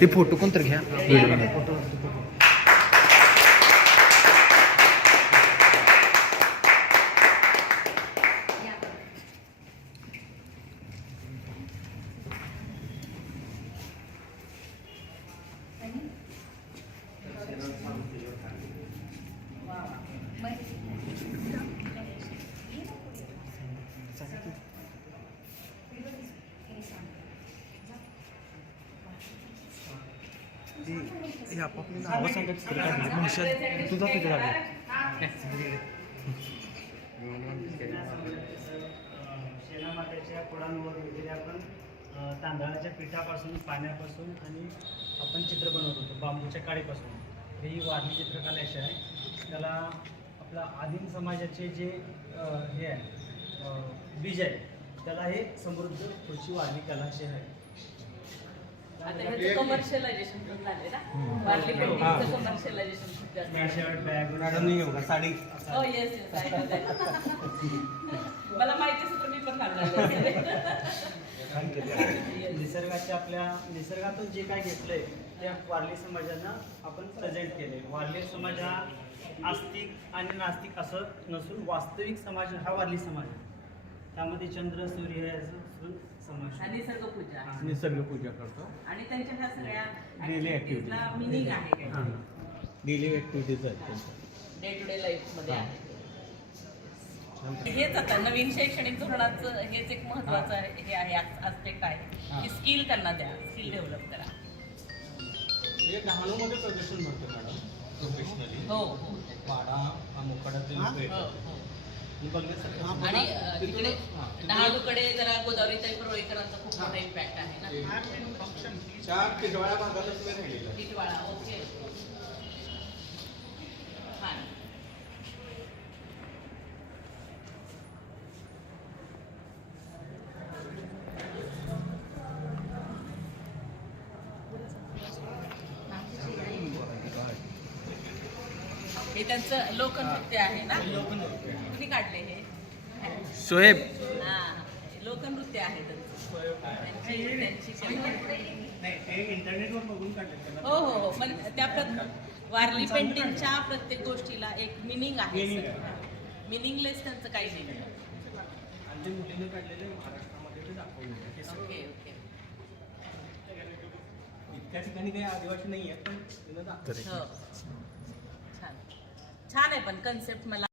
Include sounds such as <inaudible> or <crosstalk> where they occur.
ते फोटो कोणतर घ्या. ते आपापली नावं सांगत म्हणशात तुझा तुझ्या शेणामात्याच्या कुडांवर वगैरे आपण तांदळाच्या पिठापासून पाण्यापासून आणि आपण चित्र बनवत होतो बांबूच्या काळीपासून ही वारली चित्रकला अशी आहे. त्याला आपला आदिम समाजाचे जे हे आहे बीज आहे त्याला हे समृद्ध पुढची वारली कला अशी आहे. आता ह्याचं कमर्शियलायझेशन पण झाले ना? वारली पेंटिंगचं कमर्शियलायझेशन खूप जास्त पॅन्ट शर्ट बॅग मॅडम नाही घेऊ का? साडी. हो येस येस दॅट मला माहिती असेल तर मी पण घालणार <laughs> निसर्गाच्या आपल्या निसर्गातून जे काय घेतलंय त्या वारली समाजानं आपण प्रेझेंट केले वारली समाज हा आस्तिक आणि नास्तिक असं नसून वास्तविक समाज हा वारली समाज आहे. त्यामध्ये चंद्र सूर्य समाज निसर्ग पूजा. निसर्ग पूजा करतो. आणि त्यांच्या ह्या सगळ्या Daily activities. ला मिनिंग आहे काय डेली ऍक्टिव्हिटीज आहेत त्यांच्या. डे टू डे लाईफमध्ये हा. आहे. हेच आता नवीन शैक्षणिक धोरणाचं हेच एक महत्वाचं आहे- हे आहे आस्पेक्ट आहे. की स्किल त्यांना द्या स्किल डेव्हलप करा. डहाणूमध्ये प्रदर्शन भरतं मॅडम प्रोफेशनली हो. हो वाडा हा. हा? हो हो हे आणि तिकडे हा, डहाणूकडे जरा गोदावरीताई परोळेकरांचा खूप मोठा इम्पॅक्ट आहे ना? चार टिटवाळ्या भागातच मी राहिलेलं. आहे. टिटवाळा ओके छान हे त्यांचं लोकनृत्य आहे ना? कुणी काढले हे? शोएब हा लोकनृत्य आहे त्यांचं. त्यांची हो हो हो पण त्या प्रत वारली पेंटिंगच्या प्रत्येक गोष्टीला एक मिनिंग आहे. मिनिंगलेस त्यांचं काही नाही. हे. Okay okay. इतक्या ठिकाणी काही आदिवासी नाही आहेत. पण हो. छान आहे पण कन्सेप्ट मला